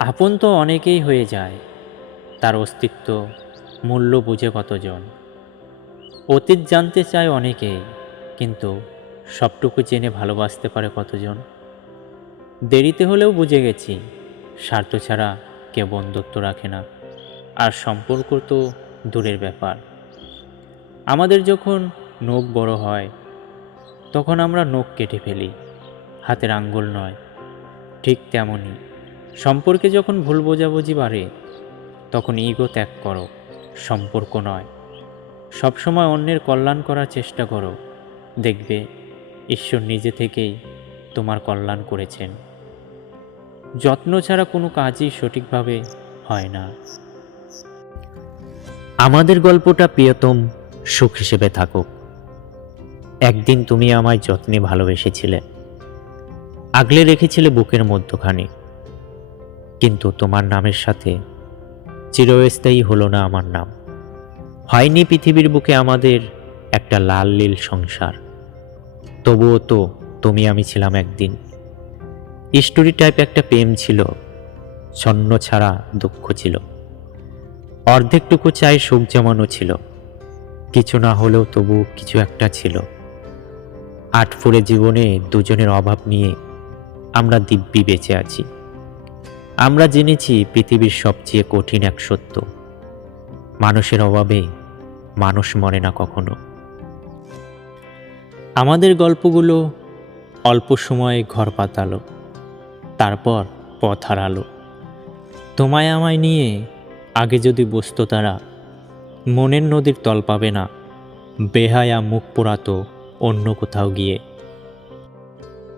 আপন তো অনেকেই হয়ে যায়, তার অস্তিত্ব, মূল্য বুঝে কতজন। অতীত জানতে চায় অনেকেই কিন্তু সবটুকু জেনে ভালোবাসতে পারে কতজন। দেরিতে হলেও বুঝে গেছি, স্বার্থ ছাড়া কেউ বন্ধুত্ব রাখে না, আর সম্পর্ক তো দূরের ব্যাপার। আমাদের যখন নখ বড় হয়, তখন আমরা নখ কেটে ফেলি, হাতের আঙ্গুল নয়, ঠিক তেমনই। সম্পর্কে যখন ভুল বোঝাবুঝি বাড়ে, তখন ইগো ত্যাগ করো, সম্পর্ক নয়। সবসময় অন্যের কল্যাণ করার চেষ্টা করো। দেখবে, ঈশ্বর নিজে থেকেই তোমার কল্যাণ করেছেন। যত্ন ছাড়া কোনো কাজই সঠিকভাবে হয় না। আমাদের গল্পটা প্রিয়তম সুখ হিসেবে থাকুক। একদিন তুমি আমায় যত্নে ভালোবেসেছিলে। আগলে রেখেছিলে বুকের মধ্যখানে। কিন্তু তোমার নামের সাথে চিরস্থায়ী হলো না আমার নাম। হয়নি পৃথিবীর বুকে আমাদের একটা লাল লীল সংসার। তবুও তো তুমি আমি ছিলাম একদিন। স্টোরি টাইপ একটা প্রেম ছিল ছন্ন ছাড়া দুঃখ ছিল। অর্ধেকটুকু চাই সুখ জমানো ছিল, কিছু না হলেও তবু কিছু একটা ছিল। আটফুরে জীবনে দুজনের অভাব নিয়ে আমরা দিব্যি বেঁচে আছি। আমরা জেনেছি পৃথিবীর সবচেয়ে কঠিন এক সত্য। মানুষের অভাবে মানুষ মরে না কখনো। আমাদের গল্পগুলো অল্প সময়ে ঘর পাতালো, তারপর পথ হারালো। তোমায় আমায় নিয়ে আগে যদি বসত তারা, মনের নদীর তল পাবে না, বেহায়া মুখ পোড়াতো অন্য কোথাও গিয়ে।